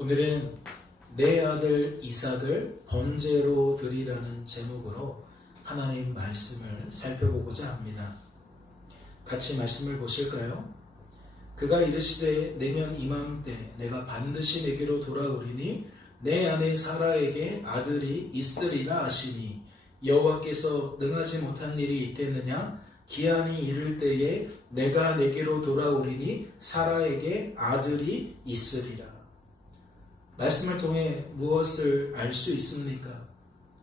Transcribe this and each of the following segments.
오늘은 내 아들 이삭을 번제로 드리라는 제목으로 하나님 말씀을 살펴보고자 합니다. 같이 말씀을 보실까요? 그가 이르시되 내년 이맘때 내가 반드시 내게로 돌아오리니 내 아내 사라에게 아들이 있으리라 하시니 여호와께서 능하지 못한 일이 있겠느냐? 기한이 이를 때에 내가 내게로 돌아오리니 사라에게 아들이 있으리라. 말씀을 통해 무엇을 알 수 있습니까?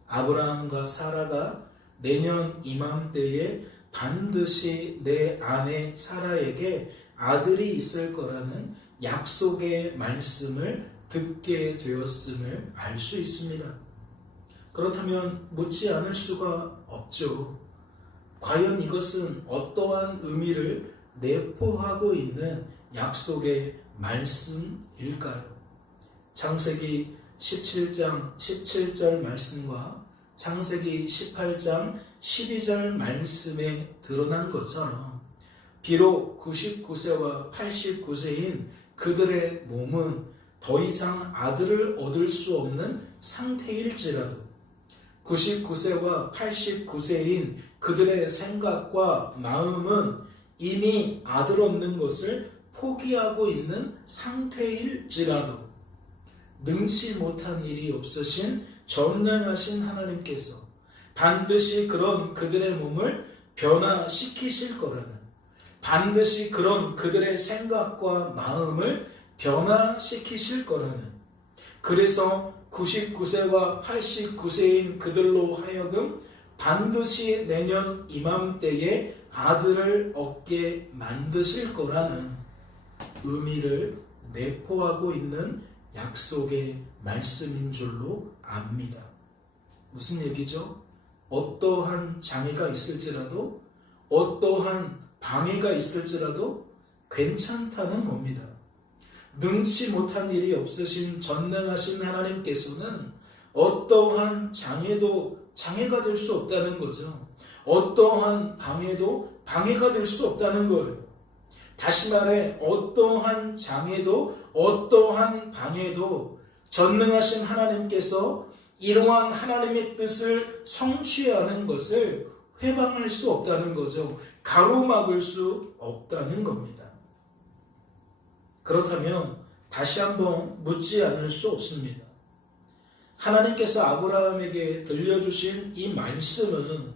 아브라함과 사라가 내년 이맘때에 반드시 내 아내 사라에게 아들이 있을 거라는 약속의 말씀을 듣게 되었음을 알 수 있습니다. 그렇다면 묻지 않을 수가 없죠. 과연 이것은 어떠한 의미를 내포하고 있는 약속의 말씀일까요? 창세기 17장 17절 말씀과 창세기 18장 12절 말씀에 드러난 것처럼 비록 99세와 89세인 그들의 몸은 더 이상 아들을 얻을 수 없는 상태일지라도 99세와 89세인 그들의 생각과 마음은 이미 아들 없는 것을 포기하고 있는 상태일지라도 능치 못한 일이 없으신 전능하신 하나님께서 반드시 그런 그들의 몸을 변화시키실 거라는, 반드시 그런 그들의 생각과 마음을 변화시키실 거라는, 그래서 99세와 89세인 그들로 하여금 반드시 내년 이맘때에 아들을 얻게 만드실 거라는 의미를 내포하고 있는 약속의 말씀인 줄로 압니다. 무슨 얘기죠? 어떠한 장애가 있을지라도, 어떠한 방해가 있을지라도 괜찮다는 겁니다. 능치 못한 일이 없으신 전능하신 하나님께서는 어떠한 장애도 장애가 될 수 없다는 거죠. 어떠한 방해도 방해가 될 수 없다는 거예요. 다시 말해 어떠한 장애도 어떠한 방해도 전능하신 하나님께서 이러한 하나님의 뜻을 성취하는 것을 회방할 수 없다는 거죠. 가로막을 수 없다는 겁니다. 그렇다면 다시 한번 묻지 않을 수 없습니다. 하나님께서 아브라함에게 들려주신 이 말씀은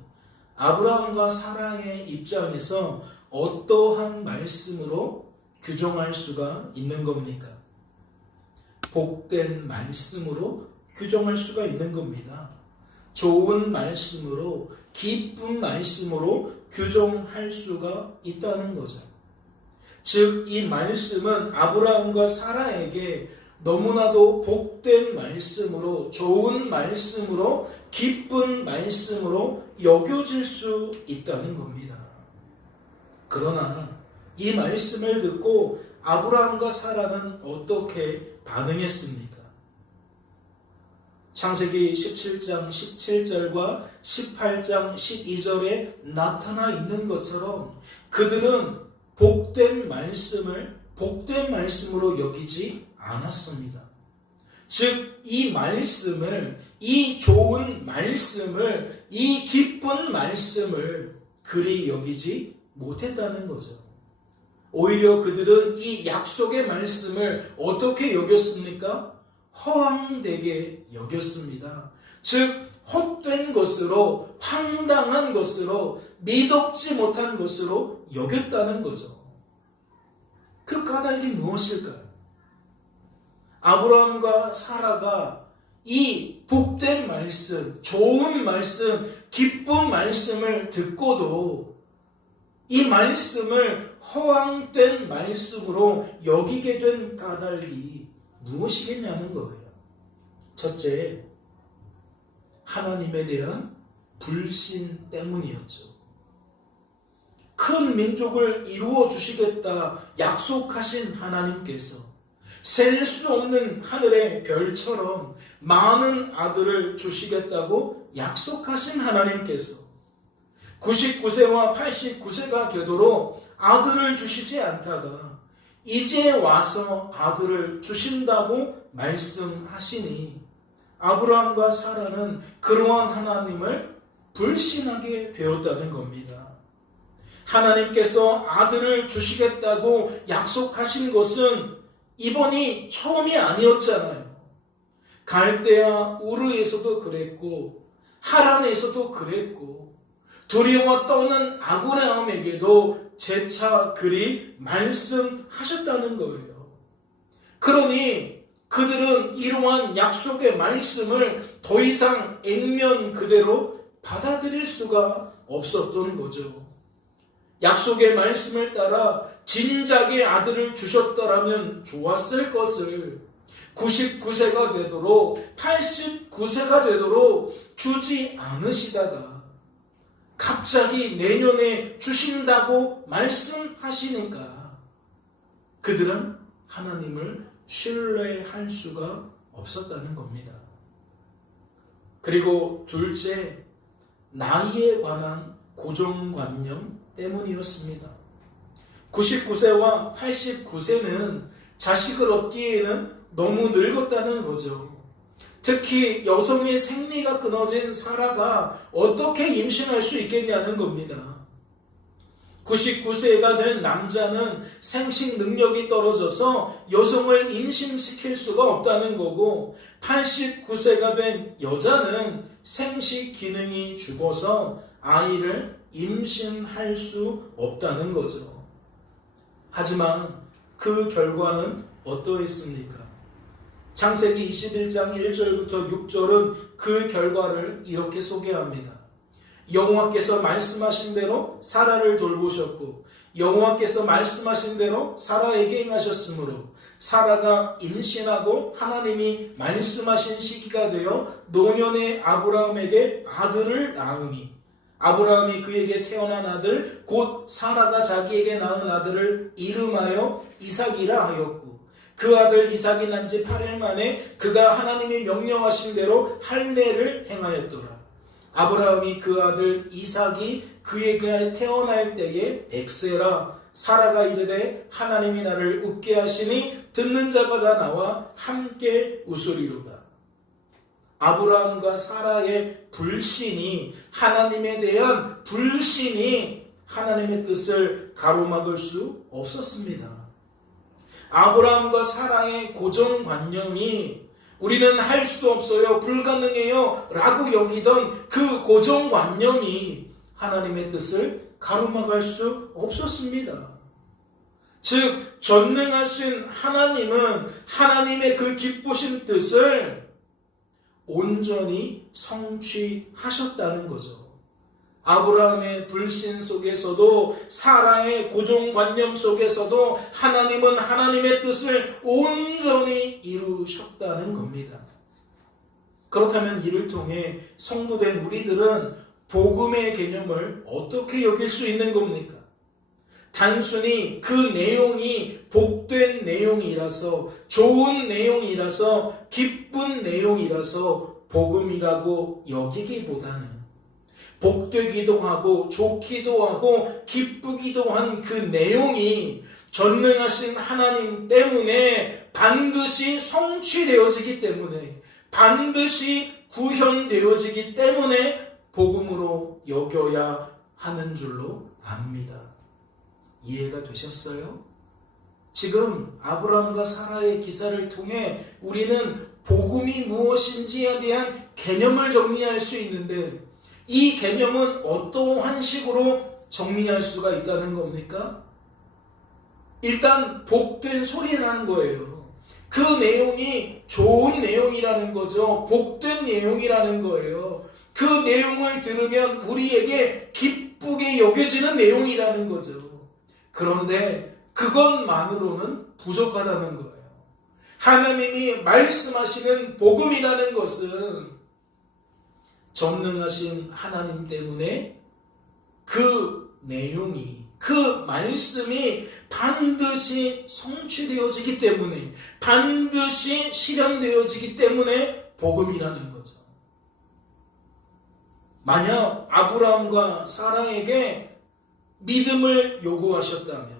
아브라함과 사라의 입장에서 어떠한 말씀으로 규정할 수가 있는 겁니까? 복된 말씀으로 규정할 수가 있는 겁니다. 좋은 말씀으로, 기쁜 말씀으로 규정할 수가 있다는 거죠. 즉, 이 말씀은 아브라함과 사라에게 너무나도 복된 말씀으로, 좋은 말씀으로, 기쁜 말씀으로 여겨질 수 있다는 겁니다. 그러나 이 말씀을 듣고 아브라함과 사라는 어떻게 반응했습니까? 창세기 17장 17절과 18장 12절에 나타나 있는 것처럼 그들은 복된 말씀을 복된 말씀으로 여기지 않았습니다. 즉, 이 말씀을, 이 좋은 말씀을, 이 기쁜 말씀을 그리 여기지 못했다는 거죠. 오히려 그들은 이 약속의 말씀을 어떻게 여겼습니까? 허황되게 여겼습니다. 즉, 헛된 것으로, 황당한 것으로, 미덥지 못한 것으로 여겼다는 거죠. 그 까닭이 무엇일까요? 아브라함과 사라가 이 복된 말씀, 좋은 말씀, 기쁜 말씀을 듣고도 이 말씀을 허황된 말씀으로 여기게 된 까닭이 무엇이겠냐는 거예요. 첫째, 하나님에 대한 불신 때문이었죠. 큰 민족을 이루어 주시겠다 약속하신 하나님께서 셀 수 없는 하늘의 별처럼 많은 아들을 주시겠다고 약속하신 하나님께서 99세와 89세가 되도록 아들을 주시지 않다가 이제 와서 아들을 주신다고 말씀하시니 아브라함과 사라는 그러한 하나님을 불신하게 되었다는 겁니다. 하나님께서 아들을 주시겠다고 약속하신 것은 이번이 처음이 아니었잖아요. 갈대아 우르에서도 그랬고 하란에서도 그랬고 두려워 떠는 아브라함에게도 재차 그리 말씀하셨다는 거예요. 그러니 그들은 이러한 약속의 말씀을 더 이상 액면 그대로 받아들일 수가 없었던 거죠. 약속의 말씀을 따라 진작에 아들을 주셨더라면 좋았을 것을 99세가 되도록 89세가 되도록 주지 않으시다가 갑자기 내년에 주신다고 말씀하시니까 그들은 하나님을 신뢰할 수가 없었다는 겁니다. 그리고 둘째, 나이에 관한 고정관념 때문이었습니다. 99세와 89세는 자식을 얻기에는 너무 늙었다는 거죠. 특히 여성의 생리가 끊어진 사라가 어떻게 임신할 수 있겠냐는 겁니다. 99세가 된 남자는 생식 능력이 떨어져서 여성을 임신시킬 수가 없다는 거고 89세가 된 여자는 생식 기능이 죽어서 아이를 임신할 수 없다는 거죠. 하지만 그 결과는 어떠했습니까? 창세기 21장 1절부터 6절은 그 결과를 이렇게 소개합니다. 여호와께서 말씀하신 대로 사라를 돌보셨고 여호와께서 말씀하신 대로 사라에게 행하셨으므로 사라가 임신하고 하나님이 말씀하신 시기가 되어 노년의 아브라함에게 아들을 낳으니 아브라함이 그에게 태어난 아들 곧 사라가 자기에게 낳은 아들을 이름하여 이삭이라 하였고 그 아들 이삭이 난 지 8일 만에 그가 하나님이 명령하신 대로 할례를 행하였더라. 아브라함이 그 아들 이삭이 그에게 태어날 때에 100세라 사라가 이르되 하나님이 나를 웃게 하시니 듣는 자가 다 나와 함께 웃으리로다. 아브라함과 사라의 불신이 하나님에 대한 불신이 하나님의 뜻을 가로막을 수 없었습니다. 아브라함과 사라의 고정관념이 우리는 할 수 없어요, 불가능해요 라고 여기던 그 고정관념이 하나님의 뜻을 가로막을 수 없었습니다. 즉 전능하신 하나님은 하나님의 그 기쁘신 뜻을 온전히 성취하셨다는 거죠. 아브라함의 불신 속에서도 사라의 고정관념 속에서도 하나님은 하나님의 뜻을 온전히 이루셨다는 겁니다. 그렇다면 이를 통해 성도된 우리들은 복음의 개념을 어떻게 여길 수 있는 겁니까? 단순히 그 내용이 복된 내용이라서 좋은 내용이라서 기쁜 내용이라서 복음이라고 여기기보다는 복되기도 하고 좋기도 하고 기쁘기도 한 그 내용이 전능하신 하나님 때문에 반드시 성취되어지기 때문에 반드시 구현되어지기 때문에 복음으로 여겨야 하는 줄로 압니다. 이해가 되셨어요? 지금 아브라함과 사라의 기사를 통해 우리는 복음이 무엇인지에 대한 개념을 정리할 수 있는데 이 개념은 어떠한 식으로 정리할 수가 있다는 겁니까? 일단 복된 소리라는 거예요. 그 내용이 좋은 내용이라는 거죠. 복된 내용이라는 거예요. 그 내용을 들으면 우리에게 기쁘게 여겨지는 내용이라는 거죠. 그런데 그것만으로는 부족하다는 거예요. 하나님이 말씀하시는 복음이라는 것은 전능하신 하나님 때문에 그 내용이 그 말씀이 반드시 성취되어지기 때문에 반드시 실현되어지기 때문에 복음이라는 거죠. 만약 아브라함과 사라에게 믿음을 요구하셨다면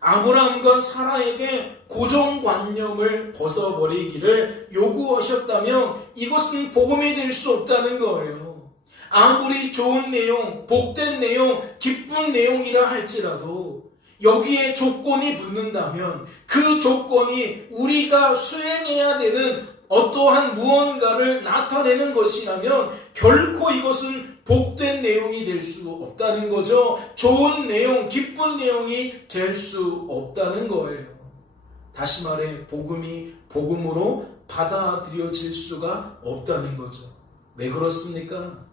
아브라함과 사라에게 고정관념을 벗어버리기를 요구하셨다면 이것은 복음이 될 수 없다는 거예요. 아무리 좋은 내용, 복된 내용, 기쁜 내용이라 할지라도 여기에 조건이 붙는다면 그 조건이 우리가 수행해야 되는 어떠한 무언가를 나타내는 것이라면 결코 이것은 복된 내용이 될 수 없다는 거죠. 좋은 내용, 기쁜 내용이 될 수 없다는 거예요. 다시 말해 복음이 복음으로 받아들여질 수가 없다는 거죠. 왜 그렇습니까?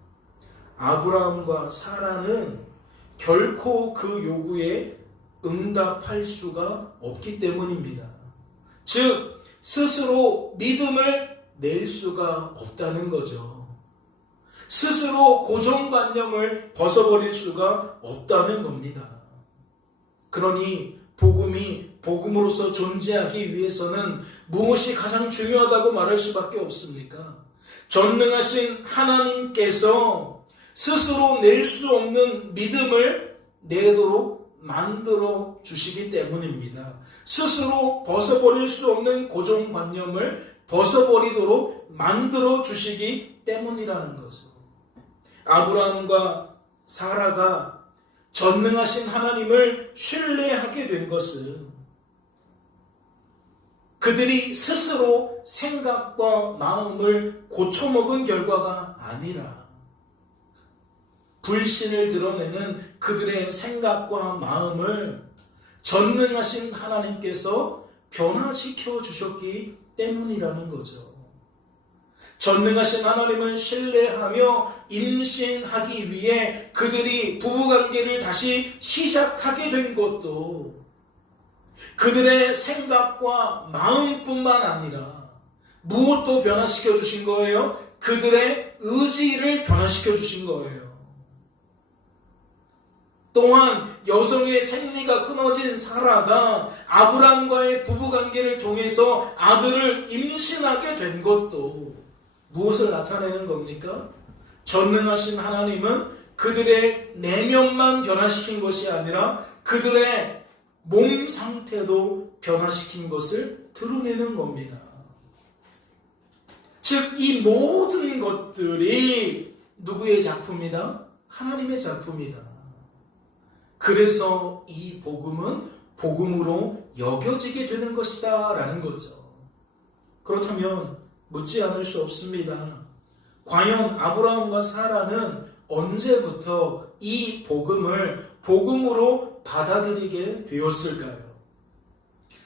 아브라함과 사라는 결코 그 요구에 응답할 수가 없기 때문입니다. 즉 스스로 믿음을 낼 수가 없다는 거죠. 스스로 고정관념을 벗어버릴 수가 없다는 겁니다. 그러니 복음이 복음으로서 존재하기 위해서는 무엇이 가장 중요하다고 말할 수밖에 없습니까? 전능하신 하나님께서 스스로 낼 수 없는 믿음을 내도록 만들어 주시기 때문입니다. 스스로 벗어버릴 수 없는 고정관념을 벗어버리도록 만들어 주시기 때문이라는 거죠. 아브라함과 사라가 전능하신 하나님을 신뢰하게 된 것은 그들이 스스로 생각과 마음을 고쳐먹은 결과가 아니라 불신을 드러내는 그들의 생각과 마음을 전능하신 하나님께서 변화시켜 주셨기 때문이라는 거죠. 전능하신 하나님을 신뢰하며 임신하기 위해 그들이 부부관계를 다시 시작하게 된 것도 그들의 생각과 마음뿐만 아니라 무엇도 변화시켜 주신 거예요? 그들의 의지를 변화시켜 주신 거예요. 또한 여성의 생리가 끊어진 사라가 아브람과의 부부관계를 통해서 아들을 임신하게 된 것도 무엇을 나타내는 겁니까? 전능하신 하나님은 그들의 내면만 변화시킨 것이 아니라 그들의 몸 상태도 변화시킨 것을 드러내는 겁니다. 즉, 이 모든 것들이 누구의 작품이다? 하나님의 작품이다. 그래서 이 복음은 복음으로 여겨지게 되는 것이다 라는 거죠. 그렇다면 묻지 않을 수 없습니다. 과연 아브라함과 사라는 언제부터 이 복음을 복음으로 받아들이게 되었을까요?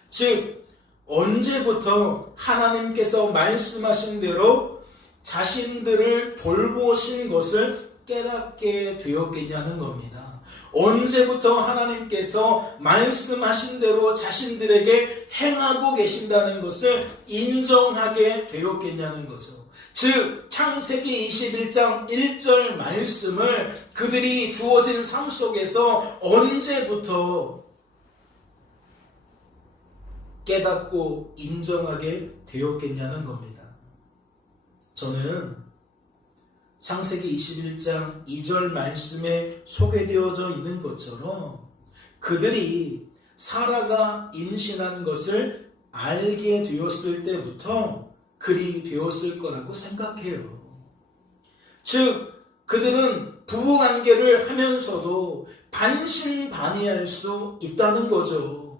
즉, 언제부터 하나님께서 말씀하신 대로 자신들을 돌보신 것을 깨닫게 되었겠냐는 겁니다. 언제부터 하나님께서 말씀하신 대로 자신들에게 행하고 계신다는 것을 인정하게 되었겠냐는 거죠. 즉 창세기 21장 1절 말씀을 그들이 주어진 삶 속에서 언제부터 깨닫고 인정하게 되었겠냐는 겁니다. 저는 창세기 21장 2절 말씀에 소개되어져 있는 것처럼 그들이 사라가 임신한 것을 알게 되었을 때부터 그리 되었을 거라고 생각해요. 즉 그들은 부부관계를 하면서도 반신반의할 수 있다는 거죠.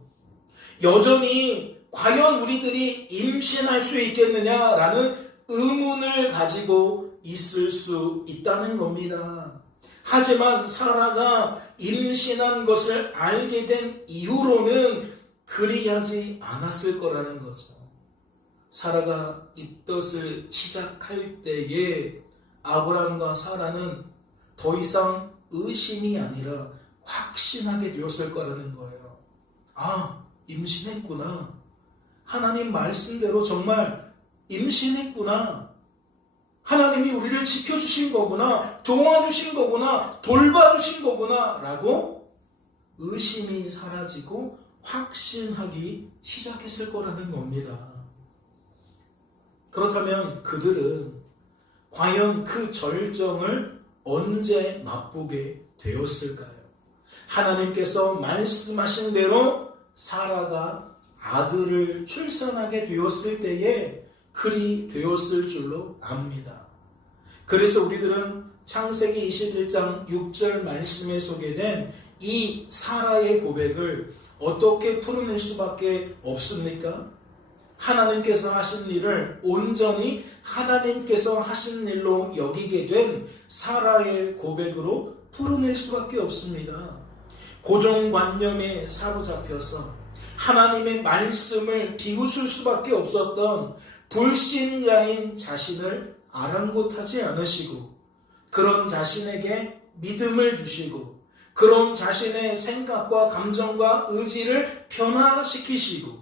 여전히 과연 우리들이 임신할 수 있겠느냐라는 의문을 가지고 있을 수 있다는 겁니다. 하지만 사라가 임신한 것을 알게 된 이후로는 그리하지 않았을 거라는 거죠. 사라가 입덧을 시작할 때에 아브람과 사라는 더 이상 의심이 아니라 확신하게 되었을 거라는 거예요. 아, 임신했구나. 하나님 말씀대로 정말 임신했구나. 하나님이 우리를 지켜주신 거구나, 도와주신 거구나, 돌봐주신 거구나 라고 의심이 사라지고 확신하기 시작했을 거라는 겁니다. 그렇다면 그들은 과연 그 절정을 언제 맛보게 되었을까요? 하나님께서 말씀하신 대로 사라가 아들을 출산하게 되었을 때에 그리 되었을 줄로 압니다. 그래서 우리들은 창세기 21장 6절 말씀에 소개된 이 사라의 고백을 어떻게 풀어낼 수밖에 없습니까? 하나님께서 하신 일을 온전히 하나님께서 하신 일로 여기게 된 사라의 고백으로 풀어낼 수밖에 없습니다. 고정관념에 사로잡혀서 하나님의 말씀을 비웃을 수밖에 없었던 불신자인 자신을 아랑곳하지 않으시고 그런 자신에게 믿음을 주시고 그런 자신의 생각과 감정과 의지를 변화시키시고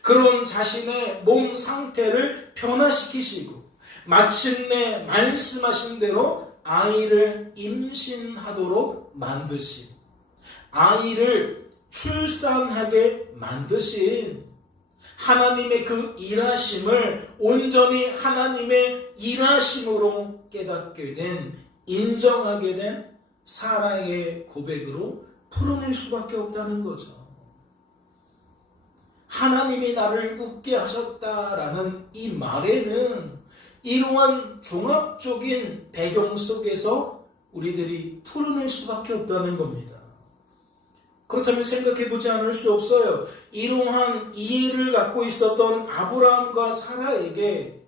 그런 자신의 몸 상태를 변화시키시고 마침내 말씀하신 대로 아이를 임신하도록 만드신 아이를 출산하게 만드신 하나님의 그 일하심을 온전히 하나님의 일하심으로 깨닫게 된 인정하게 된 사라의 고백으로 풀어낼 수밖에 없다는 거죠. 하나님이 나를 웃게 하셨다라는 이 말에는 이러한 종합적인 배경 속에서 우리들이 풀어낼 수밖에 없다는 겁니다. 그렇다면 생각해 보지 않을 수 없어요. 이러한 이해를 갖고 있었던 아브라함과 사라에게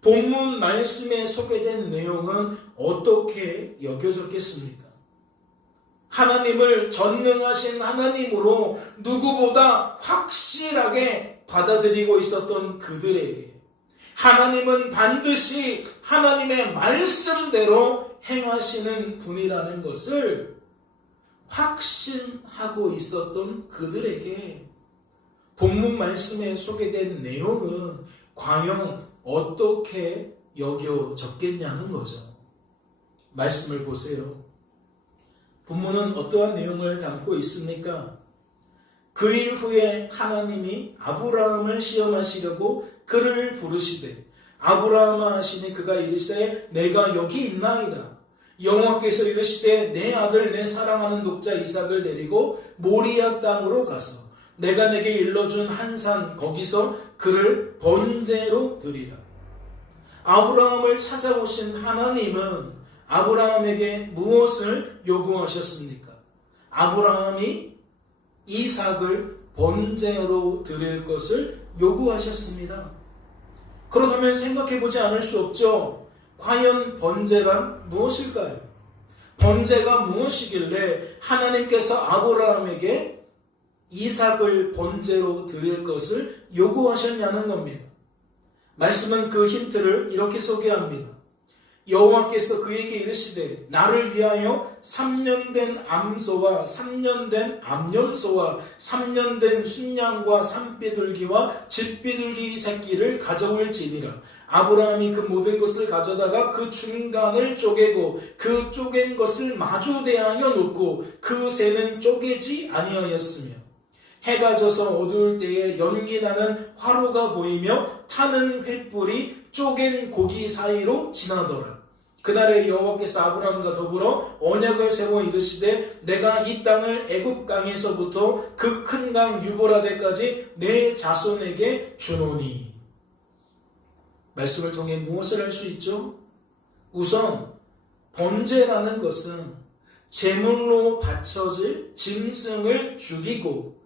본문 말씀에 소개된 내용은 어떻게 여겨졌겠습니까? 하나님을 전능하신 하나님으로 누구보다 확실하게 받아들이고 있었던 그들에게 하나님은 반드시 하나님의 말씀대로 행하시는 분이라는 것을 확신하고 있었던 그들에게 본문 말씀에 소개된 내용은 과연 어떻게 여겨졌겠냐는 거죠. 말씀을 보세요. 본문은 어떠한 내용을 담고 있습니까? 그 일 후에 하나님이 아브라함을 시험하시려고 그를 부르시되 아브라함아 하시니 그가 이르시되 내가 여기 있나이다. 여호와께서 이르시되 내 아들 내 사랑하는 독자 이삭을 데리고 모리아 땅으로 가서 내가 내게 일러준 한 산 거기서 그를 번제로 드리라. 아브라함을 찾아오신 하나님은 아브라함에게 무엇을 요구하셨습니까? 아브라함이 이삭을 번제로 드릴 것을 요구하셨습니다. 그렇다면 생각해 보지 않을 수 없죠. 과연 번제란 무엇일까요? 번제가 무엇이길래 하나님께서 아브라함에게 이삭을 번제로 드릴 것을 요구하셨냐는 겁니다. 말씀은 그 힌트를 이렇게 소개합니다. 여호와께서 그에게 이르시되 나를 위하여 3년 된 암소와 3년 된 암염소와 3년 된 순양과 산비둘기와 칡비둘기 새끼를 가져올지니라. 아브라함이 그 모든 것을 가져다가 그 중간을 쪼개고 그 쪼갠 것을 마주 대하여 놓고 그 새는 쪼개지 아니하였으며 해가 져서 어두울 때에 연기 나는 화로가 보이며 타는 횃불이 쪼갠 고기 사이로 지나더라. 그날에 여호와께서 아브라함과 더불어 언약을 세워 이르시되 내가 이 땅을 애굽 강에서부터 그 큰 강 유보라데까지 내 자손에게 주노니. 말씀을 통해 무엇을 할 수 있죠? 우선 번제라는 것은 제물로 바쳐질 짐승을 죽이고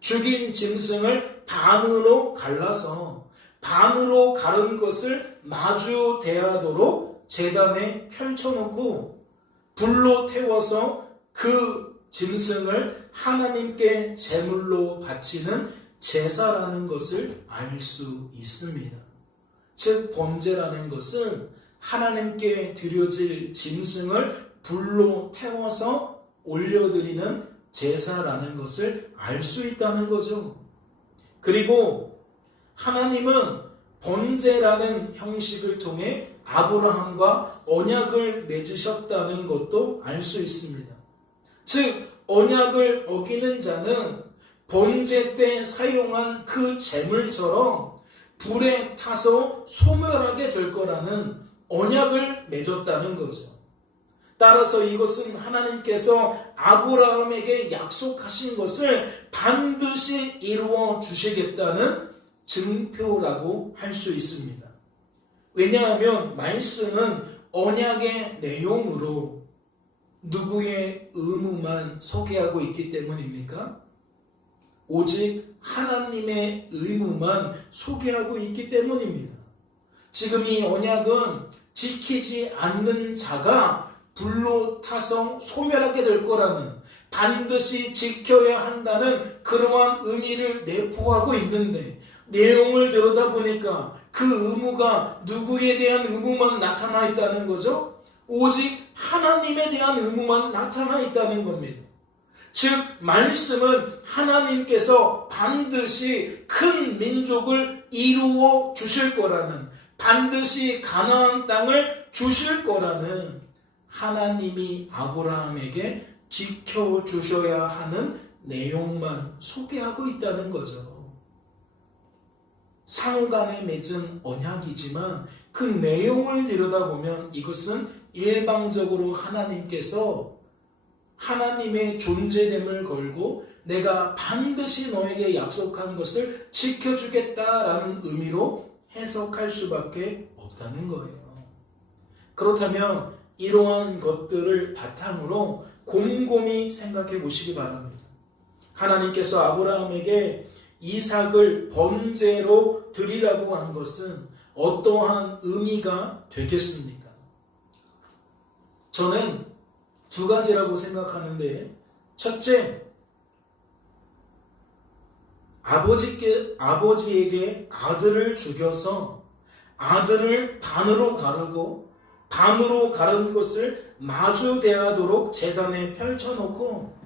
죽인 짐승을 반으로 갈라서 반으로 가른 것을 마주 대하도록 제단에 펼쳐놓고 불로 태워서 그 짐승을 하나님께 제물로 바치는 제사라는 것을 알 수 있습니다. 즉 번제라는 것은 하나님께 드려질 짐승을 불로 태워서 올려드리는 제사라는 것을 알 수 있다는 거죠. 그리고 하나님은 번제라는 형식을 통해 아브라함과 언약을 맺으셨다는 것도 알 수 있습니다. 즉 언약을 어기는 자는 번제 때 사용한 그 제물처럼 불에 타서 소멸하게 될 거라는 언약을 맺었다는 거죠. 따라서 이것은 하나님께서 아브라함에게 약속하신 것을 반드시 이루어 주시겠다는 증표라고 할 수 있습니다. 왜냐하면 말씀은 언약의 내용으로 누구의 의무만 소개하고 있기 때문입니까? 오직 하나님의 의무만 소개하고 있기 때문입니다. 지금 이 언약은 지키지 않는 자가 불로 타서 소멸하게 될 거라는, 반드시 지켜야 한다는 그러한 의미를 내포하고 있는데, 내용을 들여다보니까 그 의무가 누구에 대한 의무만 나타나 있다는 거죠? 오직 하나님에 대한 의무만 나타나 있다는 겁니다. 즉 말씀은 하나님께서 반드시 큰 민족을 이루어 주실 거라는, 반드시 가나안 땅을 주실 거라는, 하나님이 아브라함에게 지켜주셔야 하는 내용만 소개하고 있다는 거죠. 상호간에 맺은 언약이지만 그 내용을 들여다보면 이것은 일방적으로 하나님께서 하나님의 존재됨을 걸고 내가 반드시 너에게 약속한 것을 지켜주겠다라는 의미로 해석할 수밖에 없다는 거예요. 그렇다면 이러한 것들을 바탕으로 곰곰이 생각해 보시기 바랍니다. 하나님께서 아브라함에게 이삭을 번제로 드리라고 한 것은 어떠한 의미가 되겠습니까? 저는 두 가지라고 생각하는데, 첫째, 아버지에게 아들을 죽여서 아들을 반으로 가르고 반으로 가른 것을 마주대하도록 제단에 펼쳐놓고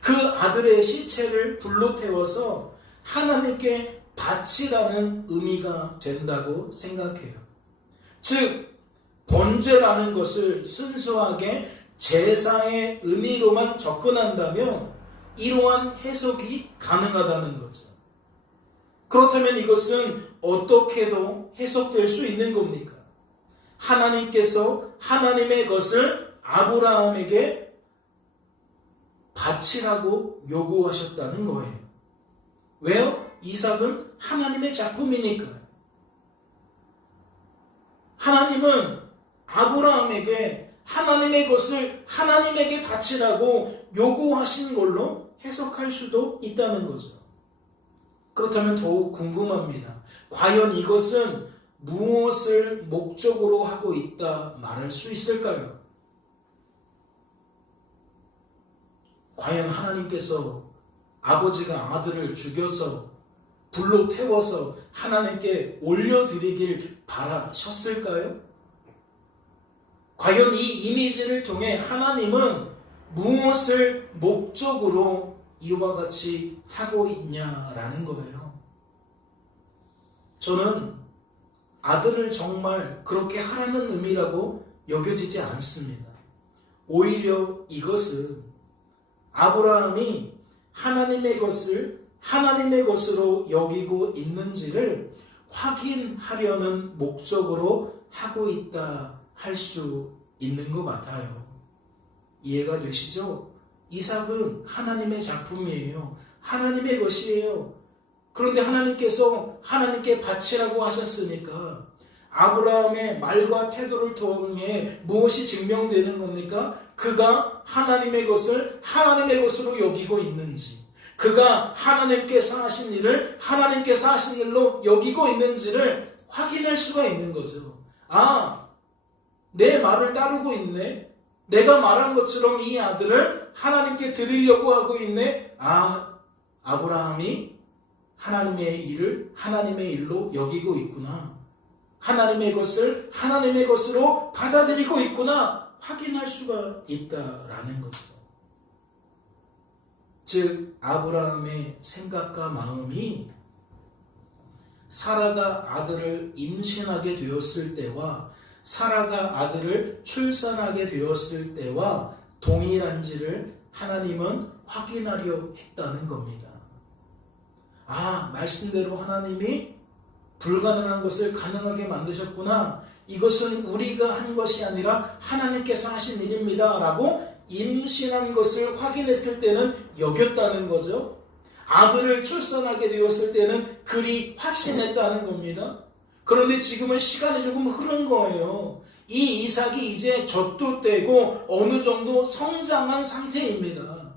그 아들의 시체를 불로 태워서 하나님께 바치라는 의미가 된다고 생각해요. 즉 번제라는 것을 순수하게 제사의 의미로만 접근한다면 이러한 해석이 가능하다는 거죠. 그렇다면 이것은 어떻게도 해석될 수 있는 겁니까? 하나님께서 하나님의 것을 아브라함에게 바치라고 요구하셨다는 거예요. 왜요? 이삭은 하나님의 작품이니까. 하나님은 아브라함에게 하나님의 것을 하나님에게 바치라고 요구하신 걸로 해석할 수도 있다는 거죠. 그렇다면 더욱 궁금합니다. 과연 이것은 무엇을 목적으로 하고 있다 말할 수 있을까요? 과연 하나님께서 아버지가 아들을 죽여서 불로 태워서 하나님께 올려드리길 바라셨을까요? 과연 이 이미지를 통해 하나님은 무엇을 목적으로 이와 같이 하고 있냐라는 거예요. 저는 아들을 정말 그렇게 하라는 의미라고 여겨지지 않습니다. 오히려 이것은 아브라함이 하나님의 것을 하나님의 것으로 여기고 있는지를 확인하려는 목적으로 하고 있다 할 수 있는 것 같아요. 이해가 되시죠? 이삭은 하나님의 작품이에요. 하나님의 것이에요. 그런데 하나님께서 하나님께 바치라고 하셨으니까 아브라함의 말과 태도를 통해 무엇이 증명되는 겁니까? 그가 하나님의 것을 하나님의 것으로 여기고 있는지, 그가 하나님께서 하신 일을 하나님께서 하신 일로 여기고 있는지를 확인할 수가 있는 거죠. 아, 내 말을 따르고 있네. 내가 말한 것처럼 이 아들을 하나님께 드리려고 하고 있네. 아, 아브라함이 하나님의 일을 하나님의 일로 여기고 있구나. 하나님의 것을 하나님의 것으로 받아들이고 있구나. 확인할 수가 있다라는 거죠. 즉 아브라함의 생각과 마음이 사라가 아들을 임신하게 되었을 때와 사라가 아들을 출산하게 되었을 때와 동일한지를 하나님은 확인하려 했다는 겁니다. 아, 말씀대로 하나님이 불가능한 것을 가능하게 만드셨구나. 이것은 우리가 한 것이 아니라 하나님께서 하신 일입니다 라고 임신한 것을 확인했을 때는 여겼다는 거죠. 아들을 출산하게 되었을 때는 그리 확신했다는 겁니다. 그런데 지금은 시간이 조금 흐른 거예요. 이 이삭이 이제 젖도 떼고 어느 정도 성장한 상태입니다.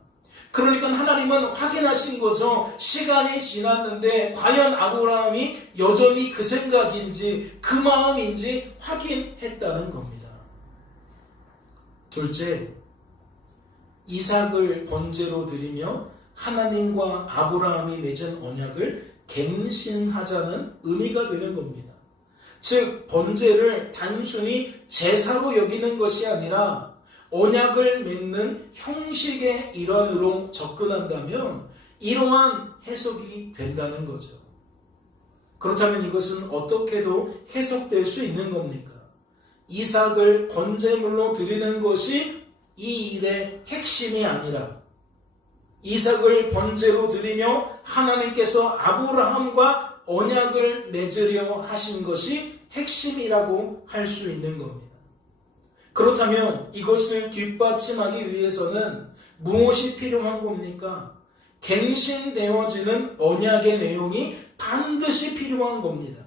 그러니까 하나님은 확인하신 거죠. 시간이 지났는데 과연 아브라함이 여전히 그 생각인지 그 마음인지 확인했다는 겁니다. 둘째, 이삭을 번제로 드리며 하나님과 아브라함이 맺은 언약을 갱신하자는 의미가 되는 겁니다. 즉 번제를 단순히 제사로 여기는 것이 아니라 언약을 맺는 형식의 일환으로 접근한다면 이러한 해석이 된다는 거죠. 그렇다면 이것은 어떻게도 해석될 수 있는 겁니까? 이삭을 번제물로 드리는 것이 이 일의 핵심이 아니라 이삭을 번제로 드리며 하나님께서 아브라함과 언약을 맺으려 하신 것이 핵심이라고 할 수 있는 겁니다. 그렇다면 이것을 뒷받침하기 위해서는 무엇이 필요한 겁니까? 갱신되어지는 언약의 내용이 반드시 필요한 겁니다.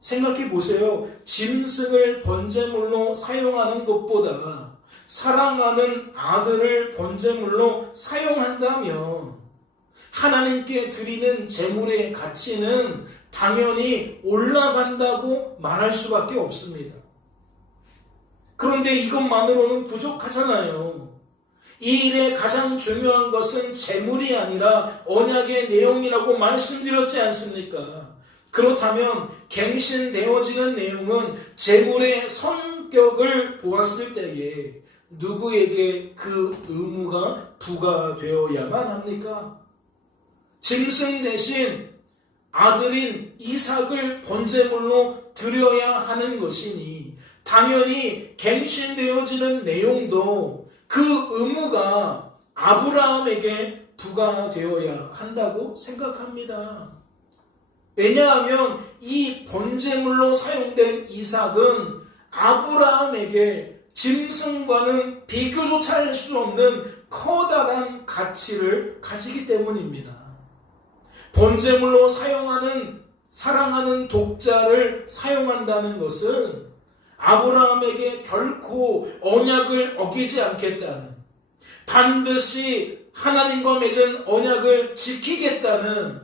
생각해 보세요. 짐승을 번제물로 사용하는 것보다 사랑하는 아들을 번제물로 사용한다면 하나님께 드리는 제물의 가치는 당연히 올라간다고 말할 수밖에 없습니다. 그런데 이것만으로는 부족하잖아요. 이 일의 가장 중요한 것은 제물이 아니라 언약의 내용이라고 말씀드렸지 않습니까? 그렇다면 갱신되어지는 내용은 제물의 성격을 보았을 때에 누구에게 그 의무가 부과되어야만 합니까? 짐승 대신 아들인 이삭을 번제물로 드려야 하는 것이니 당연히 갱신되어지는 내용도 그 의무가 아브라함에게 부과되어야 한다고 생각합니다. 왜냐하면 이 번제물로 사용된 이삭은 아브라함에게 짐승과는 비교조차 할 수 없는 커다란 가치를 가지기 때문입니다. 번제물로 사랑하는 독자를 사용한다는 것은 아브라함에게 결코 언약을 어기지 않겠다는, 반드시 하나님과 맺은 언약을 지키겠다는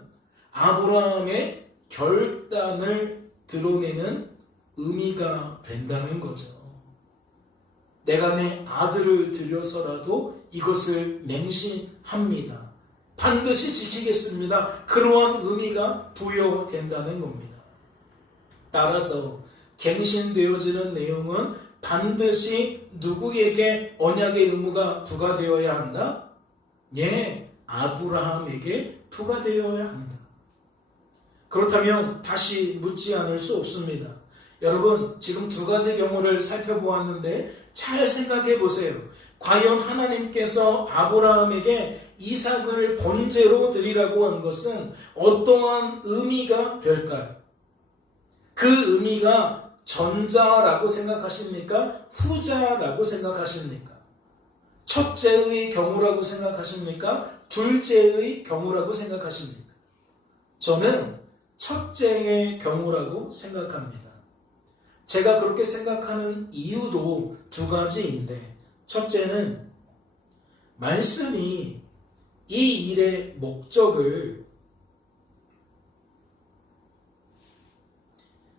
아브라함의 결단을 드러내는 의미가 된다는 거죠. 내가 내 아들을 들여서라도 이것을 맹신합니다. 반드시 지키겠습니다. 그러한 의미가 부여된다는 겁니다. 따라서 갱신되어지는 내용은 반드시 누구에게 언약의 의무가 부과되어야 한다? 예, 아브라함에게 부과되어야 한다. 그렇다면 다시 묻지 않을 수 없습니다. 여러분, 지금 두 가지 경우를 살펴보았는데 잘 생각해 보세요. 과연 하나님께서 아브라함에게 이삭을 번제로 드리라고 한 것은 어떠한 의미가 될까요? 그 의미가 전자라고 생각하십니까? 후자라고 생각하십니까? 첫째의 경우라고 생각하십니까? 둘째의 경우라고 생각하십니까? 저는 첫째의 경우라고 생각합니다. 제가 그렇게 생각하는 이유도 두 가지인데, 첫째는 말씀이 이 일의 목적을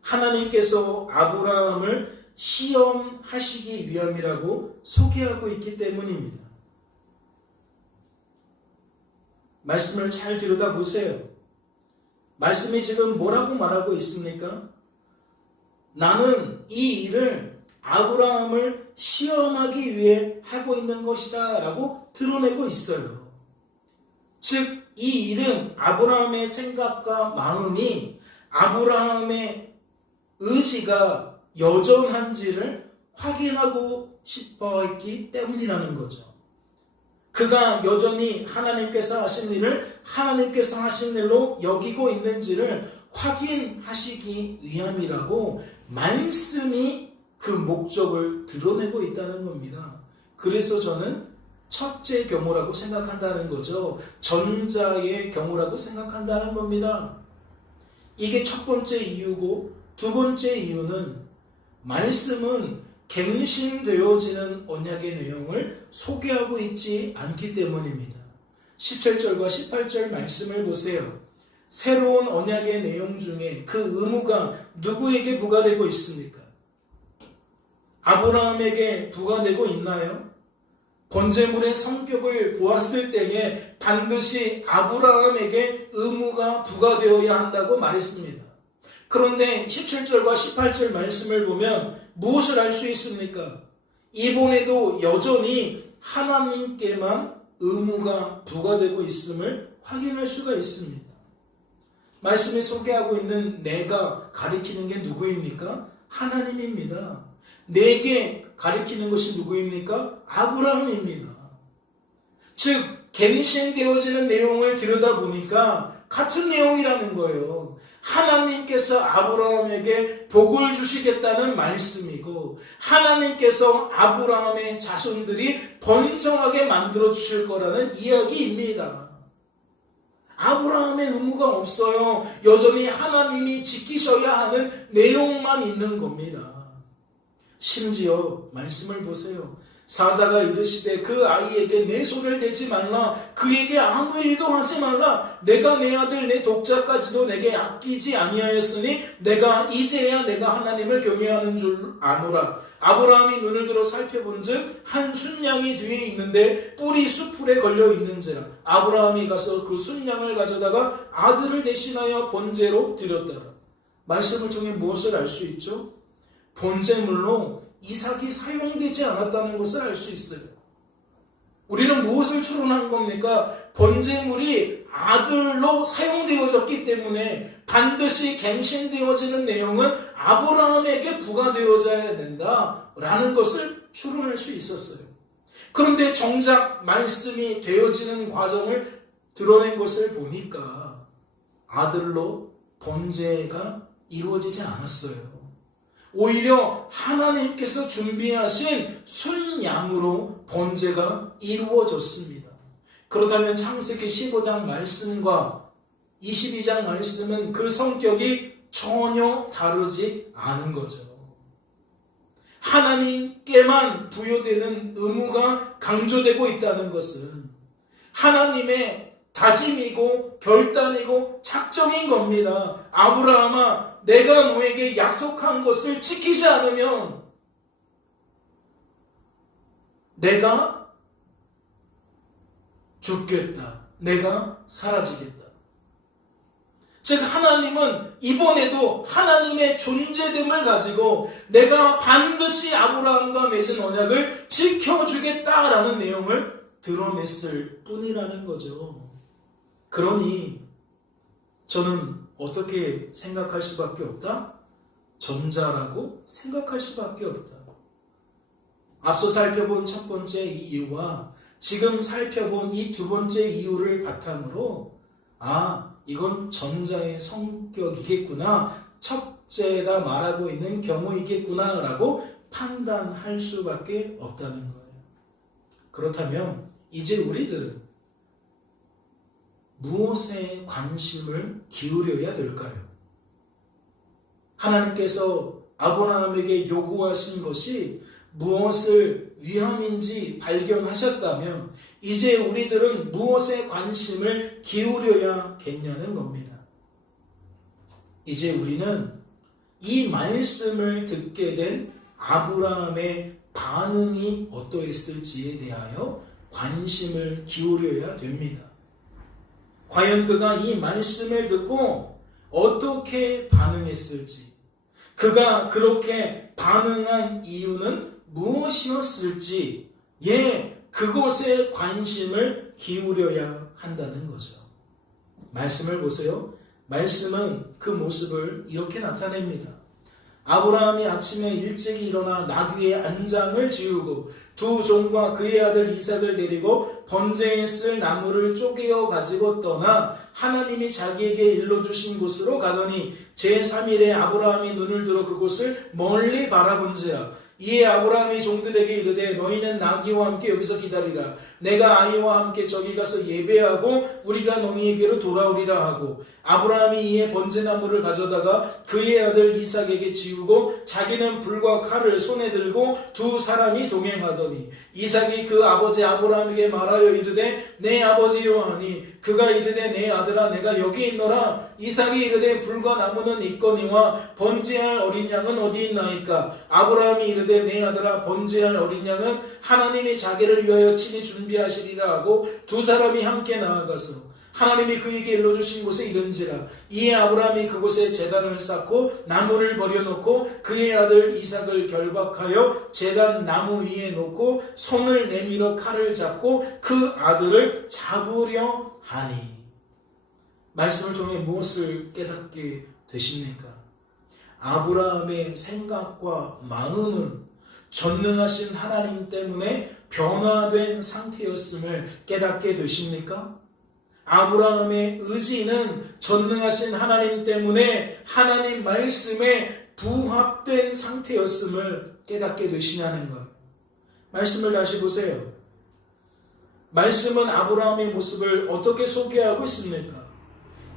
하나님께서 아브라함을 시험하시기 위함이라고 소개하고 있기 때문입니다. 말씀을 잘 들여다보세요. 말씀이 지금 뭐라고 말하고 있습니까? 나는 이 일을 아브라함을 시험하기 위해 하고 있는 것이다 라고 드러내고 있어요. 즉, 이 일은 아브라함의 생각과 마음이 아브라함의 의지가 여전한지를 확인하고 싶어 했기 때문이라는 거죠. 그가 여전히 하나님께서 하신 일을 하나님께서 하신 일로 여기고 있는지를 확인하시기 위함이라고 말씀이 그 목적을 드러내고 있다는 겁니다. 그래서 저는 첫째 경우라고 생각한다는 거죠. 전자의 경우라고 생각한다는 겁니다. 이게 첫 번째 이유고, 두 번째 이유는 말씀은 갱신되어지는 언약의 내용을 소개하고 있지 않기 때문입니다. 17절과 18절 말씀을 보세요. 새로운 언약의 내용 중에 그 의무가 누구에게 부과되고 있습니까? 아브라함에게 부과되고 있나요? 번제물의 성격을 보았을 때에 반드시 아브라함에게 의무가 부과되어야 한다고 말했습니다. 그런데 17절과 18절 말씀을 보면 무엇을 알 수 있습니까? 이번에도 여전히 하나님께만 의무가 부과되고 있음을 확인할 수가 있습니다. 말씀에 소개하고 있는 내가 가리키는 게 누구입니까? 하나님입니다. 내게 가리키는 것이 누구입니까? 아브라함입니다. 즉 갱신되어지는 내용을 들여다보니까 같은 내용이라는 거예요. 하나님께서 아브라함에게 복을 주시겠다는 말씀이고, 하나님께서 아브라함의 자손들이 번성하게 만들어 주실 거라는 이야기입니다. 아브라함의 의무가 없어요. 여전히 하나님이 지키셔야 하는 내용만 있는 겁니다. 심지어 말씀을 보세요. 사자가 이르시되 그 아이에게 내 손을 대지 말라, 그에게 아무 일도 하지 말라. 내가 내 아들 내 독자까지도 내게 아끼지 아니하였으니 내가 이제야 내가 하나님을 경외하는 줄 아노라. 아브라함이 눈을 들어 살펴본즉 한 순양이 뒤에 있는데 뿔이 수풀에 걸려 있는지라. 아브라함이 가서 그 순양을 가져다가 아들을 대신하여 번제로 드렸더라. 말씀을 통해 무엇을 알 수 있죠? 번제물로 이삭이 사용되지 않았다는 것을 알 수 있어요. 우리는 무엇을 추론한 겁니까? 번제물이 아들로 사용되어졌기 때문에 반드시 갱신되어지는 내용은 아브라함에게 부과되어져야 된다라는 것을 추론할 수 있었어요. 그런데 정작 말씀이 되어지는 과정을 드러낸 것을 보니까 아들로 번제가 이루어지지 않았어요. 오히려 하나님께서 준비하신 순양으로 번제가 이루어졌습니다. 그렇다면 창세기 15장 말씀과 22장 말씀은 그 성격이 전혀 다르지 않은 거죠. 하나님께만 부여되는 의무가 강조되고 있다는 것은 하나님의 다짐이고 결단이고 작정인 겁니다. 아브라함아, 내가 너에게 약속한 것을 지키지 않으면 내가 죽겠다. 내가 사라지겠다. 즉 하나님은 이번에도 하나님의 존재됨을 가지고 내가 반드시 아브라함과 맺은 언약을 지켜주겠다라는 내용을 드러냈을 뿐이라는 거죠. 그러니 저는 어떻게 생각할 수밖에 없다? 전자라고 생각할 수밖에 없다. 앞서 살펴본 첫 번째 이유와 지금 살펴본 이 두 번째 이유를 바탕으로 이건 전자의 성격이겠구나, 첫째가 말하고 있는 경우이겠구나 라고 판단할 수밖에 없다는 거예요. 그렇다면 이제 우리들은 무엇에 관심을 기울여야 될까요? 하나님께서 아브라함에게 요구하신 것이 무엇을 위함인지 발견하셨다면 이제 우리들은 무엇에 관심을 기울여야겠냐는 겁니다. 이제 우리는 이 말씀을 듣게 된 아브라함의 반응이 어떠했을지에 대하여 관심을 기울여야 됩니다. 과연 그가 이 말씀을 듣고 어떻게 반응했을지, 그가 그렇게 반응한 이유는 무엇이었을지, 그것에 관심을 기울여야 한다는 거죠. 말씀을 보세요. 말씀은 그 모습을 이렇게 나타냅니다. 아브라함이 아침에 일찍 일어나 나귀의 안장을 지우고 두 종과 그의 아들 이삭을 데리고 번제에 쓸 나무를 쪼개어 가지고 떠나 하나님이 자기에게 일러주신 곳으로 가더니 제3일에 아브라함이 눈을 들어 그곳을 멀리 바라본지라 이에 아브라함이 종들에게 이르되 너희는 나귀와 함께 여기서 기다리라. 내가 아이와 함께 저기 가서 예배하고 우리가 너희에게로 돌아오리라 하고, 아브라함이 이에 번제나무를 가져다가 그의 아들 이삭에게 지우고 자기는 불과 칼을 손에 들고 두 사람이 동행하더니, 이삭이 그 아버지 아브라함에게 말하여 이르되 내 아버지요 하니, 그가 이르되 내 아들아 내가 여기 있노라. 이삭이 이르되 불과 나무는 있거니와 번제할 어린 양은 어디 있나이까. 아브라함이 이르되 내 아들아 번제할 어린 양은 하나님이 자기를 위하여 친히 준비하시리라 하고, 두 사람이 함께 나아가서 하나님이 그에게 일러주신 곳에 이른지라. 이에 아브라함이 그곳에 제단을 쌓고 나무를 버려놓고 그의 아들 이삭을 결박하여 제단 나무 위에 놓고 손을 내밀어 칼을 잡고 그 아들을 잡으려 하니. 말씀을 통해 무엇을 깨닫게 되십니까? 아브라함의 생각과 마음은 전능하신 하나님 때문에 변화된 상태였음을 깨닫게 되십니까? 아브라함의 의지는 전능하신 하나님 때문에 하나님 말씀에 부합된 상태였음을 깨닫게 되시냐는 것. 말씀을 다시 보세요. 말씀은 아브라함의 모습을 어떻게 소개하고 있습니까?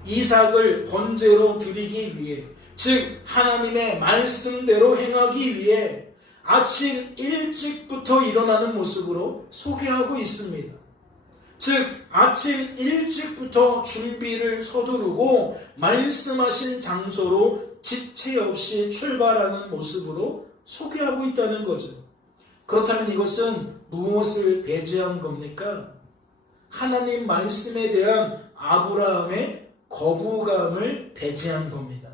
이삭을 번제로 드리기 위해, 즉 하나님의 말씀대로 행하기 위해 아침 일찍부터 일어나는 모습으로 소개하고 있습니다. 즉 아침 일찍부터 준비를 서두르고 말씀하신 장소로 지체 없이 출발하는 모습으로 소개하고 있다는 거죠. 그렇다면 이것은 무엇을 배제한 겁니까? 하나님 말씀에 대한 아브라함의 거부감을 배제한 겁니다.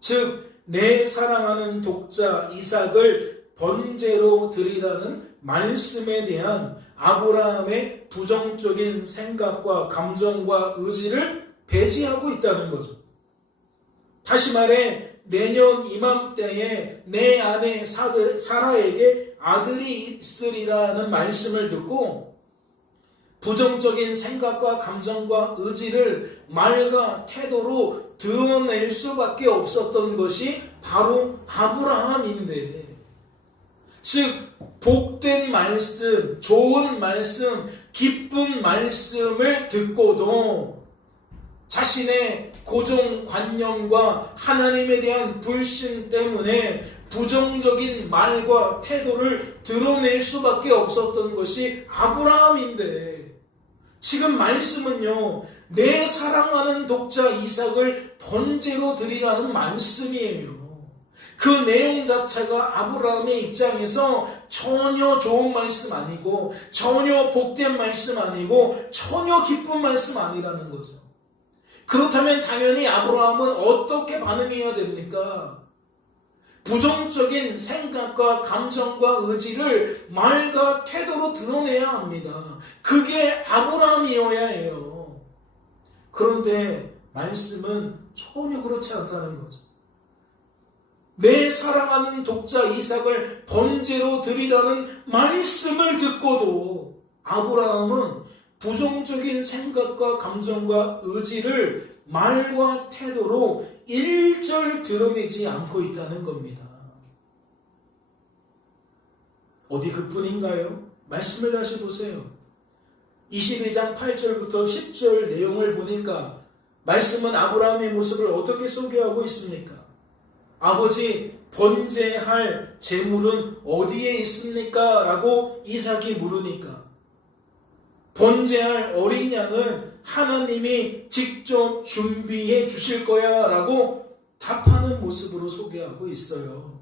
즉 내 사랑하는 독자 이삭을 번제로 드리라는 말씀에 대한 아브라함의 부정적인 생각과 감정과 의지를 배제하고 있다는 거죠. 다시 말해 내년 이맘때에 내 아내 사라에게 아들이 있으리라는 말씀을 듣고 부정적인 생각과 감정과 의지를 말과 태도로 드러낼 수밖에 없었던 것이 바로 아브라함인데, 즉 복된 말씀, 좋은 말씀, 기쁜 말씀을 듣고도 자신의 고정관념과 하나님에 대한 불신 때문에 부정적인 말과 태도를 드러낼 수밖에 없었던 것이 아브라함인데, 지금 말씀은요, 내 사랑하는 독자 이삭을 번제로 드리라는 말씀이에요. 그 내용 자체가 아브라함의 입장에서 전혀 좋은 말씀 아니고, 전혀 복된 말씀 아니고, 전혀 기쁜 말씀 아니라는 거죠. 그렇다면 당연히 아브라함은 어떻게 반응해야 됩니까? 부정적인 생각과 감정과 의지를 말과 태도로 드러내야 합니다. 그게 아브라함이어야 해요. 그런데 말씀은 전혀 그렇지 않다는 거죠. 내 사랑하는 독자 이삭을 번제로 드리라는 말씀을 듣고도 아브라함은 부정적인 생각과 감정과 의지를 말과 태도로 일절 드러내지 않고 있다는 겁니다. 어디 그뿐인가요? 말씀을 다시 보세요. 22장 8절부터 10절 내용을 보니까 말씀은 아브라함의 모습을 어떻게 소개하고 있습니까? 아버지, 번제할 제물은 어디에 있습니까? 라고 이삭이 물으니까 번제할 어린 양은 하나님이 직접 준비해 주실 거야 라고 답하는 모습으로 소개하고 있어요.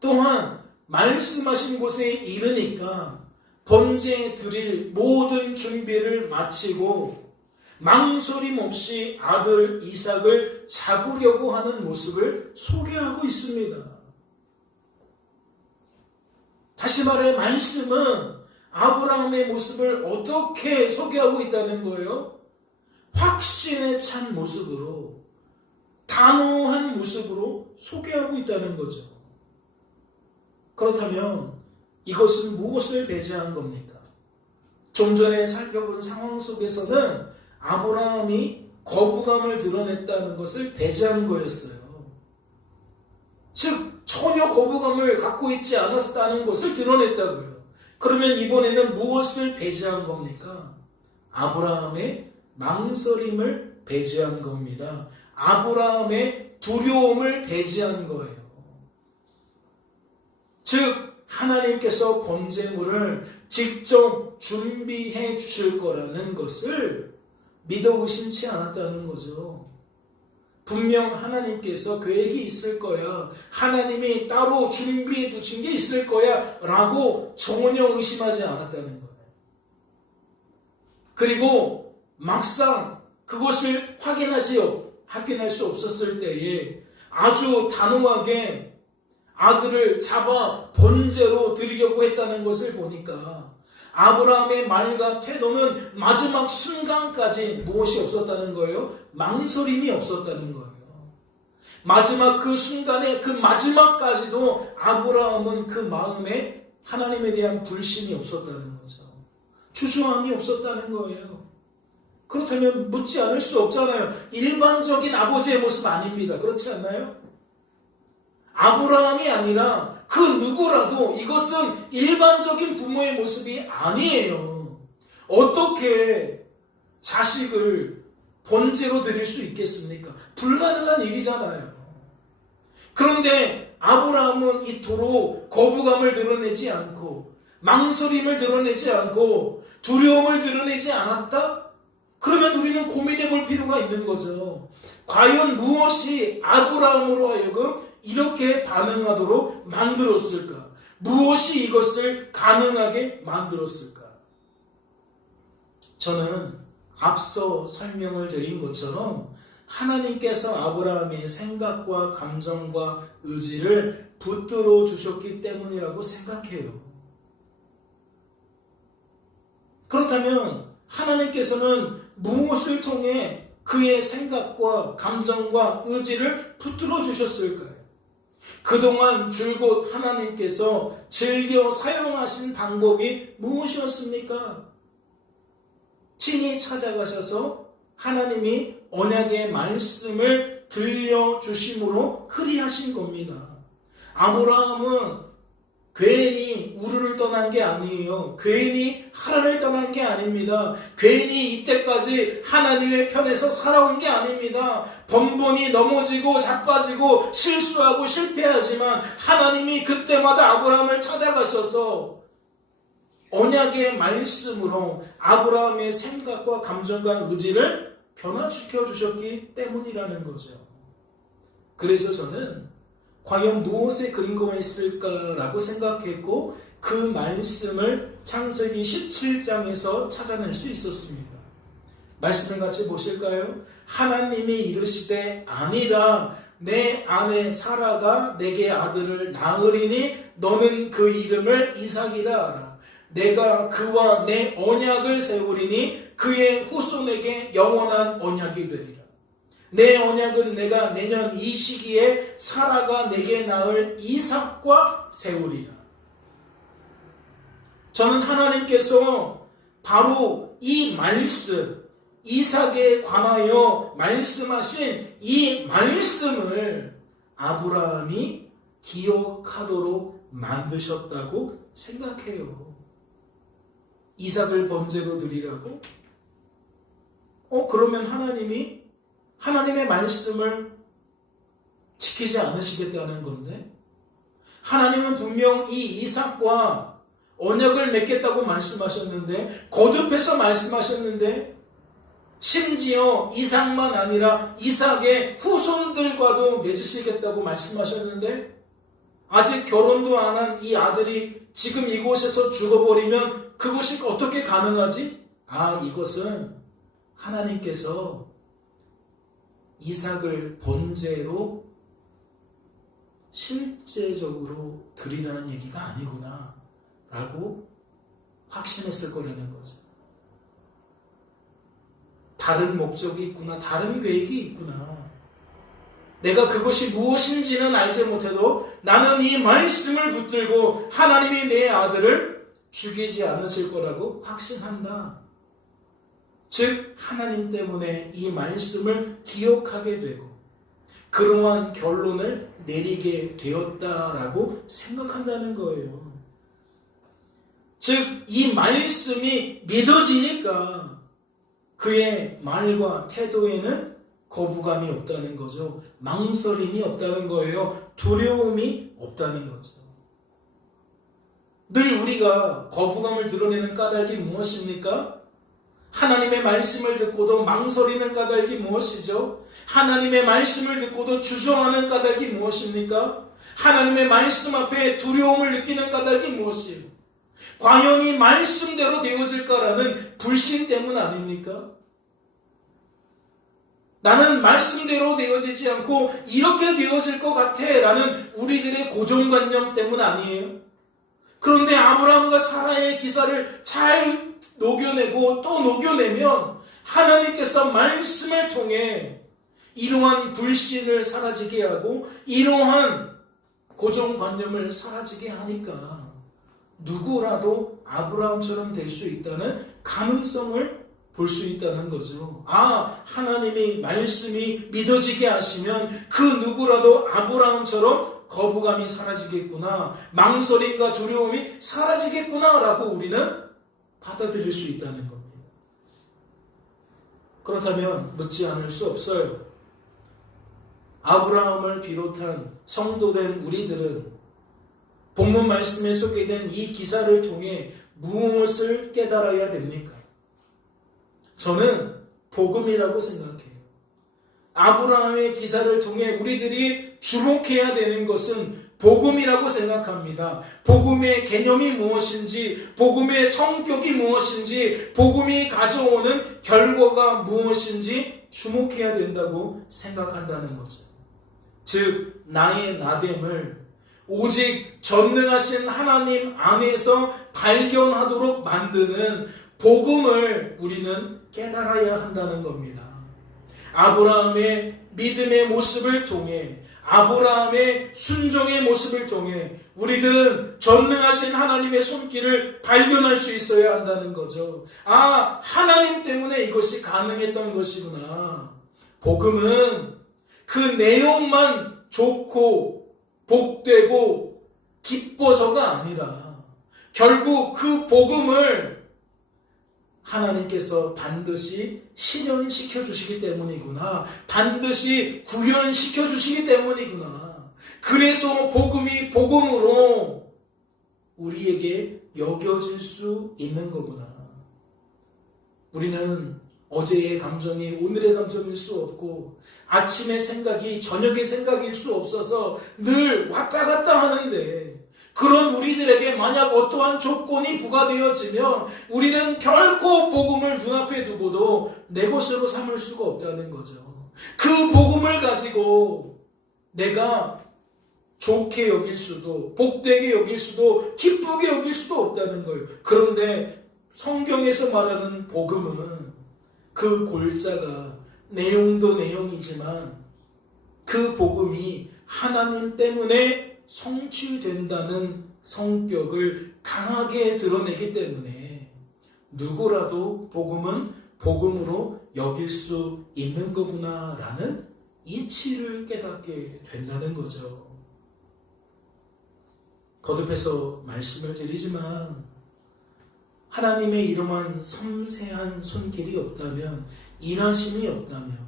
또한 말씀하신 곳에 이르니까 번제 드릴 모든 준비를 마치고 망설임 없이 아들 이삭을 잡으려고 하는 모습을 소개하고 있습니다. 다시 말해 말씀은 아브라함의 모습을 어떻게 소개하고 있다는 거예요? 확신에 찬 모습으로, 단호한 모습으로 소개하고 있다는 거죠. 그렇다면 이것은 무엇을 배제한 겁니까? 좀 전에 살펴본 상황 속에서는 아브라함이 거부감을 드러냈다는 것을 배제한 거였어요. 즉 전혀 거부감을 갖고 있지 않았다는 것을 드러냈다고요. 그러면 이번에는 무엇을 배제한 겁니까? 아브라함의 망설임을 배제한 겁니다. 아브라함의 두려움을 배제한 거예요. 즉 하나님께서 번제물을 직접 준비해 주실 거라는 것을 믿어 의심치 않았다는 거죠. 분명 하나님께서 계획이 있을 거야, 하나님이 따로 준비해 두신 게 있을 거야 라고 전혀 의심하지 않았다는 거예요. 그리고 막상 그것을 확인할 수 없었을 때에 아주 단호하게 아들을 잡아 번제로 드리려고 했다는 것을 보니까 아브라함의 말과 태도는 마지막 순간까지 무엇이 없었다는 거예요? 망설임이 없었다는 거예요. 마지막 그 순간에 그 마지막까지도 아브라함은 그 마음에 하나님에 대한 불신이 없었다는 거죠. 주저함이 없었다는 거예요. 그렇다면 묻지 않을 수 없잖아요. 일반적인 아버지의 모습 아닙니다. 그렇지 않나요? 아브라함이 아니라 그 누구라도 이것은 일반적인 부모의 모습이 아니에요. 어떻게 자식을 번제로 드릴 수 있겠습니까? 불가능한 일이잖아요. 그런데 아브라함은 이토록 거부감을 드러내지 않고 망설임을 드러내지 않고 두려움을 드러내지 않았다? 그러면 우리는 고민해 볼 필요가 있는 거죠. 과연 무엇이 아브라함으로 하여금 이렇게 반응하도록 만들었을까? 무엇이 이것을 가능하게 만들었을까? 저는 앞서 설명을 드린 것처럼 하나님께서 아브라함의 생각과 감정과 의지를 붙들어 주셨기 때문이라고 생각해요. 그렇다면 하나님께서는 무엇을 통해 그의 생각과 감정과 의지를 붙들어 주셨을까요? 그동안 줄곧 하나님께서 즐겨 사용하신 방법이 무엇이었습니까? 친히 찾아가셔서 하나님이 언약의 말씀을 들려주심으로 그리하신 겁니다. 아브라함은 괜히 우르를 떠난 게 아니에요. 괜히 하란을 떠난 게 아닙니다. 괜히 이때까지 하나님의 편에서 살아온 게 아닙니다. 번번이 넘어지고 자빠지고 실수하고 실패하지만 하나님이 그때마다 아브라함을 찾아가셔서 언약의 말씀으로 아브라함의 생각과 감정과 의지를 변화시켜 주셨기 때문이라는 거죠. 그래서 저는 과연 무엇에 근거했을까라고 생각했고 그 말씀을 창세기 17장에서 찾아낼 수 있었습니다. 말씀을 같이 보실까요? 하나님이 이르시되 아니라 내 아내 사라가 내게 아들을 낳으리니 너는 그 이름을 이삭이라 하라. 내가 그와 내 언약을 세우리니 그의 후손에게 영원한 언약이 되리라. 내 언약은 내가 내년 이 시기에 사라가 내게 낳을 이삭과 세우리라. 저는 하나님께서 바로 이 말씀, 이삭에 관하여 말씀하신 이 말씀을 아브라함이 기억하도록 만드셨다고 생각해요. 이삭을 번제로 드리라고? 그러면 하나님이 하나님의 말씀을 지키지 않으시겠다는 건데, 하나님은 분명 이 이삭과 언약을 맺겠다고 말씀하셨는데, 거듭해서 말씀하셨는데, 심지어 이삭만 아니라 이삭의 후손들과도 맺으시겠다고 말씀하셨는데, 아직 결혼도 안 한 이 아들이 지금 이곳에서 죽어버리면 그것이 어떻게 가능하지? 이것은 하나님께서 이삭을 번제로 실제적으로 드리라는 얘기가 아니구나 라고 확신했을 거라는 거죠. 다른 목적이 있구나, 다른 계획이 있구나. 내가 그것이 무엇인지는 알지 못해도 나는 이 말씀을 붙들고 하나님이 내 아들을 죽이지 않으실 거라고 확신한다. 즉 하나님 때문에 이 말씀을 기억하게 되고 그러한 결론을 내리게 되었다라고 생각한다는 거예요. 즉, 이 말씀이 믿어지니까 그의 말과 태도에는 거부감이 없다는 거죠. 망설임이 없다는 거예요. 두려움이 없다는 거죠. 늘 우리가 거부감을 드러내는 까닭이 무엇입니까? 하나님의 말씀을 듣고도 망설이는 까닭이 무엇이죠? 하나님의 말씀을 듣고도 주저하는 까닭이 무엇입니까? 하나님의 말씀 앞에 두려움을 느끼는 까닭이 무엇이에요? 과연 이 말씀대로 되어질까라는 불신 때문 아닙니까? 나는 말씀대로 되어지지 않고 이렇게 되어질 것 같아 라는 우리들의 고정관념 때문 아니에요? 그런데 아브라함과 사라의 기사를 잘 녹여내고 또 녹여내면 하나님께서 말씀을 통해 이러한 불신을 사라지게 하고 이러한 고정관념을 사라지게 하니까 누구라도 아브라함처럼 될 수 있다는 가능성을 볼 수 있다는 거죠. 하나님이 말씀이 믿어지게 하시면 그 누구라도 아브라함처럼 거부감이 사라지겠구나, 망설임과 두려움이 사라지겠구나 라고 우리는 받아들일 수 있다는 겁니다. 그렇다면 묻지 않을 수 없어요. 아브라함을 비롯한 성도된 우리들은 본문 말씀에 소개된 이 기사를 통해 무엇을 깨달아야 됩니까? 저는 복음이라고 생각해요. 아브라함의 기사를 통해 우리들이 주목해야 되는 것은 복음이라고 생각합니다. 복음의 개념이 무엇인지, 복음의 성격이 무엇인지, 복음이 가져오는 결과가 무엇인지 주목해야 된다고 생각한다는 거죠. 즉, 나의 나됨을 오직 전능하신 하나님 안에서 발견하도록 만드는 복음을 우리는 깨달아야 한다는 겁니다. 아브라함의 믿음의 모습을 통해, 아브라함의 순종의 모습을 통해 우리들은 전능하신 하나님의 손길을 발견할 수 있어야 한다는 거죠. 하나님 때문에 이것이 가능했던 것이구나. 복음은 그 내용만 좋고 복되고 기뻐서가 아니라 결국 그 복음을 하나님께서 반드시 실현시켜 주시기 때문이구나. 반드시 구현시켜 주시기 때문이구나. 그래서 복음이 복음으로 우리에게 여겨질 수 있는 거구나. 우리는 어제의 감정이 오늘의 감정일 수 없고 아침의 생각이 저녁의 생각일 수 없어서 늘 왔다 갔다 하는데, 그런 우리들에게 만약 어떠한 조건이 부과되어지면 우리는 결코 복음을 눈앞에 두고도 내 것으로 삼을 수가 없다는 거죠. 그 복음을 가지고 내가 좋게 여길 수도, 복되게 여길 수도, 기쁘게 여길 수도 없다는 거예요. 그런데 성경에서 말하는 복음은 그 골자가 내용도 내용이지만 그 복음이 하나님 때문에 성취된다는 성격을 강하게 드러내기 때문에 누구라도 복음은 복음으로 여길 수 있는 거구나라는 이치를 깨닫게 된다는 거죠. 거듭해서 말씀을 드리지만 하나님의 이러한 섬세한 손길이 없다면, 인하심이 없다면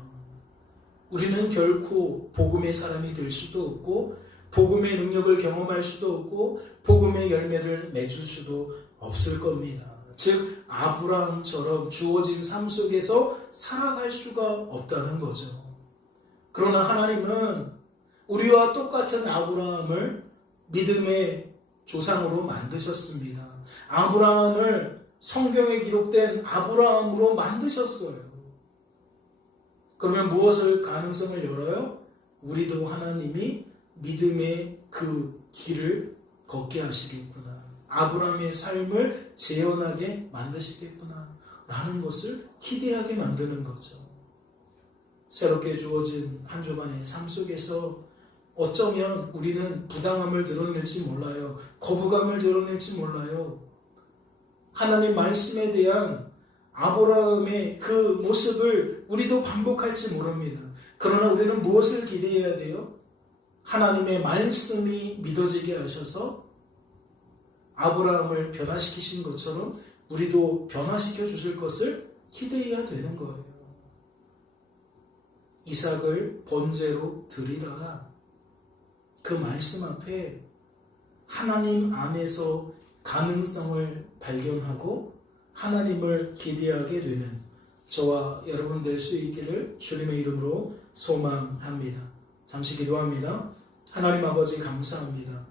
우리는 결코 복음의 사람이 될 수도 없고 복음의 능력을 경험할 수도 없고 복음의 열매를 맺을 수도 없을 겁니다. 즉 아브라함처럼 주어진 삶 속에서 살아갈 수가 없다는 거죠. 그러나 하나님은 우리와 똑같은 아브라함을 믿음의 조상으로 만드셨습니다. 아브라함을 성경에 기록된 아브라함으로 만드셨어요. 그러면 무엇을 가능성을 열어요? 우리도 하나님이 믿음의 그 길을 걷게 하시겠구나. 아브라함의 삶을 재현하게 만드시겠구나. 라는 것을 기대하게 만드는 거죠. 새롭게 주어진 한 주간의 삶 속에서 어쩌면 우리는 부당함을 드러낼지 몰라요. 거부감을 드러낼지 몰라요. 하나님 말씀에 대한 아브라함의 그 모습을 우리도 반복할지 모릅니다. 그러나 우리는 무엇을 기대해야 돼요? 하나님의 말씀이 믿어지게 하셔서 아브라함을 변화시키신 것처럼 우리도 변화시켜 주실 것을 기대해야 되는 거예요. 이삭을 번제로 드리라. 그 말씀 앞에 하나님 안에서 가능성을 발견하고 하나님을 기대하게 되는 저와 여러분 될 수 있기를 주님의 이름으로 소망합니다. 잠시 기도합니다. 하나님 아버지 감사합니다.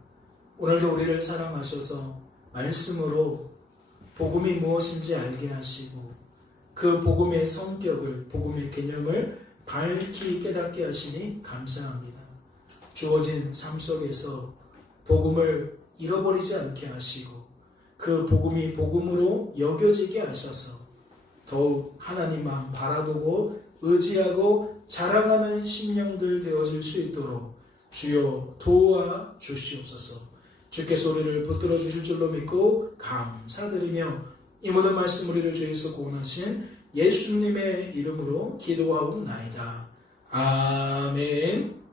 오늘도 우리를 사랑하셔서 말씀으로 복음이 무엇인지 알게 하시고 그 복음의 성격을, 복음의 개념을 밝히 깨닫게 하시니 감사합니다. 주어진 삶 속에서 복음을 잃어버리지 않게 하시고 그 복음이 복음으로 여겨지게 하셔서 더욱 하나님만 바라보고 의지하고 자랑하는 심령들 되어질 수 있도록 주여 도와 주시옵소서. 주께서 우리를 붙들어 주실 줄로 믿고 감사드리며 이 모든 말씀 우리를 주 예수 구원하신 예수님의 이름으로 기도하옵나이다. 아멘.